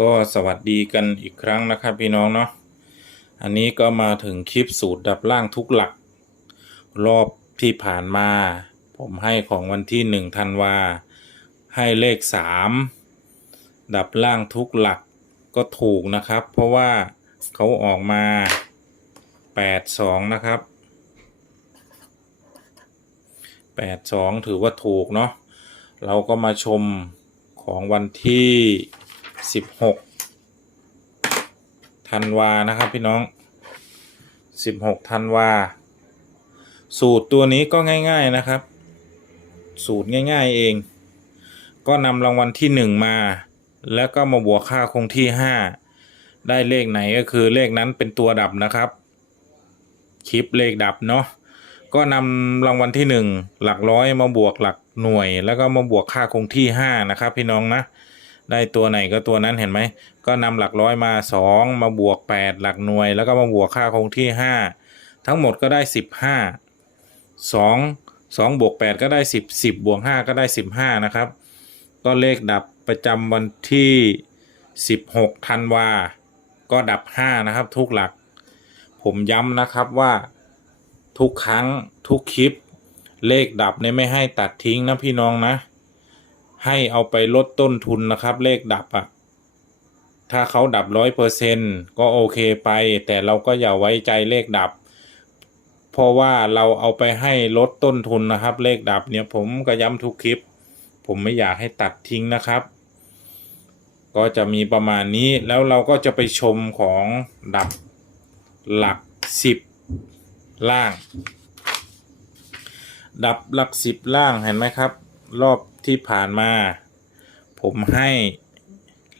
ก็สวัสดีกันอีกครั้งนะครับพี่น้องเนาะอันนี้ก็มาถึงคลิปสูตรดับล่างทุกหลัก รอบที่ผ่านมา ผมให้ของวันที่หนึ่งธันวา ให้เลขสามดับล่างทุกหลักก็ถูกนะครับ เพราะว่าเขาออกมาแปดสองนะครับแปดสองถือว่าถูกเนาะเราก็มาชมของวันที่ สิบหกธันวานะครับพี่น้องสิบหกธันวา สูตรตัวนี้ก็ง่ายๆนะครับ สูตรง่ายๆเอง ก็นำรางวัลที่หนึ่งมา แล้วก็มาบวกค่าคงที่ห้าได้เลขไหนก็คือเลขนั้นเป็นตัวดับนะครับ คลิปเลขดับเนาะก็นำรางวัลที่หนึ่งหลักร้อยมาบวกหลักหน่วย แล้วก็มาบวกค่าคงที่ห้านะครับ พี่น้องนะ ได้ตัวไหนก็ตัวนั้นเห็นไหม ก็นำหลักร้อยมาสองมาบวกแปดหลักหน่วย แล้วก็มาบวกค่าคงที่ห้าทั้งหมดก็ได้สิบห้าสองสองบวกแปดก็ได้สิบสิบบวกห้าก็ได้สิบห้านะครับ ก็เลขดับประจำวันที่สิบหกธันวา ก็ดับห้านะครับ ทุกหลัก ผมย้ำนะครับว่าทุกครั้งทุกคลิป เลขดับเนี่ยไม่ให้ตัดทิ้งนะพี่น้องนะ ให้เอาไปลดต้นทุนนะครับเลขดับอะถ้าเขาดับร้อยเปอร์เซ็นก็โอเคไป แต่เราก็อย่าไว้ใจเลขดับ เพราะว่าเราเอาไปให้ลดต้นทุนนะครับ เลขดับเนี่ยผมก็ย้ำทุกคลิป ผมไม่อยากให้ตัดทิ้งนะครับ ก็จะมีประมาณนี้แล้วเราก็จะไปชมของดับหลักสิบล่าง ดับหลักสิบล่างเห็นไหมครับ รอบ ที่ผ่านมา ผมให้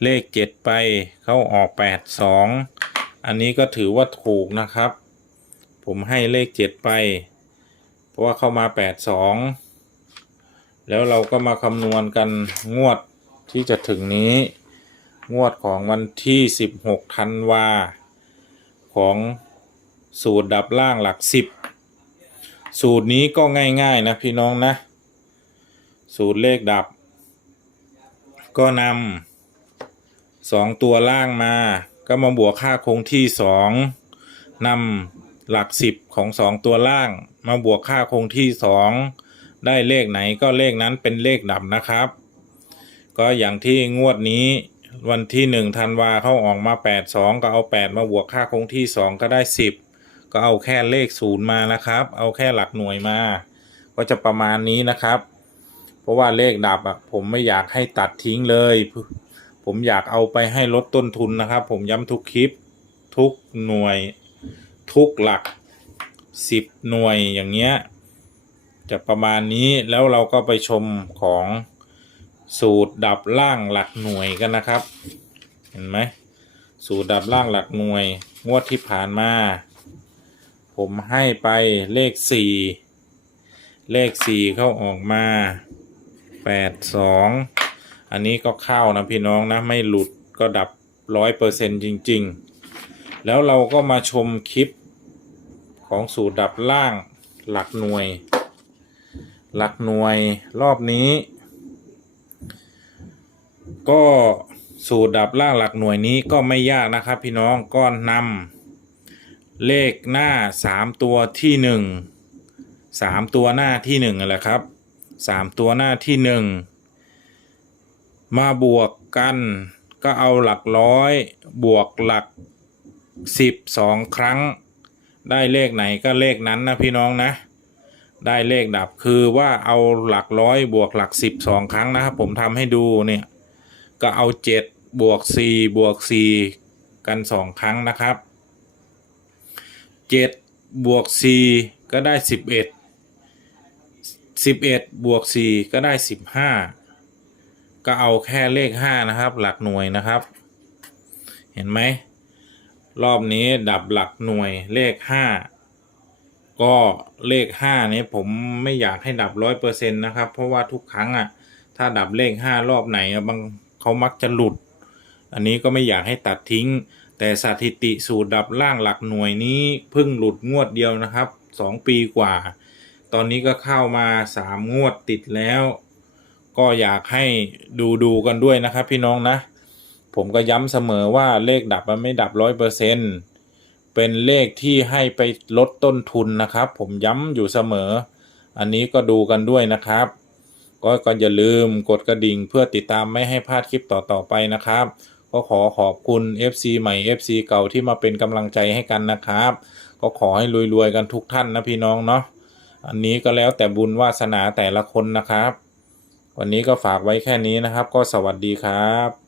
เลขเจ็ดไปเขาออกแปดสองอันนี้ก็ถือว่าถูกนะครับ ผมให้เลขเจ็ดไป เพราะว่าเข้ามาแปดสองแล้วเราก็มาคำนวณกันงวดที่จะถึงนี้ งวดของวันที่สิบหกธันวาของสูตรดับล่างหลักสิบสูตรนี้ก็ง่าย ๆ นะพี่น้องนะ สูตรเลขดับ ก็นำสองตัวล่างมา ก็มาบวกค่าคงที่สองนำหลักสิบของสองตัวล่าง มาบวกค่าคงที่สองได้เลขไหนก็เลขนั้นเป็นเลขดับนะครับ ก็อย่างที่งวดนี้วันที่หนึ่งธันวาเข้าออกมาแปดสองก็เอาแปดมาบวกค่าคงที่สองก็ได้สิบก็เอาแค่เลขศูนย์มานะครับ เอาแค่หลักหน่วยมา ก็จะประมาณนี้นะครับ เพราะว่าเลขดับอะผมไม่อยากให้ตัดทิ้งเลย ผมอยากเอาไปให้ลดต้นทุนนะครับ ผมย้ำทุกคลิปทุกหน่วย ทุกหลักสิบหน่วยอย่างเงี้ยจะประมาณนี้แล้วเราก็ไปชมของสูตรดับล่างหลักหน่วยกันนะครับ เห็นไหมสูตรดับล่างหลักหน่วย งวดที่ผ่านมา ผมให้ไปเลขสี่เลขสี่เข้าออกมา แปดสองอันนี้ก็เข้านะพี่น้องนะไม่หลุดก็ดับร้อยเปอร์เซ็นจริง ๆ แล้วเราก็มาชมคลิปของสูตรดับล่างหลักหน่วย หลักหน่วยรอบนี้ ก็สูตรดับล่างหลักหน่วยนี้ก็ไม่ยากนะครับ พี่น้องก็นำเลขหน้าสามตัวที่หนึ่งสามตัวหน้าที่หนึ่งนั่นแหละครับ สามตัวหน้าที่หนึ่งมาบวกกันก็เอาหลักร้อยบวกหลักสิบสองครั้ง ได้เลขไหนก็เลขนั้นนะพี่น้องนะ ได้เลขดับคือว่าเอาหลักร้อยบวกหลักสิบสองครั้งนะครับผมทำให้ดูเนี่ย ก็เอาเจ็ดบวกสี่บวกสี่กันสองครั้งนะครับเจ็ดบวกสี่ก็ได้สิบเอ็ด สิบเอ็ดบวกสี่ก็ได้สิบห้าก็เอาแค่เลขห้านะครับ หลักหน่วยนะครับ เห็นไหม รอบนี้ดับหลักหน่วยเลขห้าก็เลขห้านี้ผมไม่อยากให้ดับร้อยเปอร์เซ็นต์นะครับ เพราะว่าทุกครั้งอะ ถ้าดับเลขห้ารอบไหนบางเขามักจะหลุด อันนี้ก็ไม่อยากให้ตัดทิ้ง แต่สถิติสูตรดับล่างหลักหน่วยนี้เพิ่งหลุดงวดเดียวนะครับสองปีกว่า ตอนนี้ก็เข้ามาสามงวดติดแล้ว ก็อยากให้ดูดูกันด้วยนะครับพี่น้องนะ ผมก็ย้ำเสมอว่าเลขดับมันไม่ดับร้อยเปอร์เซ็นเป็นเลขที่ให้ไปลดต้นทุนนะครับ ผมย้ำอยู่เสมอ อันนี้ก็ดูกันด้วยนะครับ ก็ก็อย่าลืมกดกระดิ่งเพื่อติดตามไม่ให้พลาดคลิปต่อๆไปนะครับ ก็ขอขอบคุณ FC ใหม่ FC เก่าที่มาเป็นกำลังใจให้กันนะครับ ก็ขอให้รวยๆกันทุกท่านนะพี่น้องเนาะ อันนี้ก็แล้วแต่บุญวาสนาแต่ละคนนะครับ วันนี้ก็ฝากไว้แค่นี้นะครับ ก็สวัสดีครับ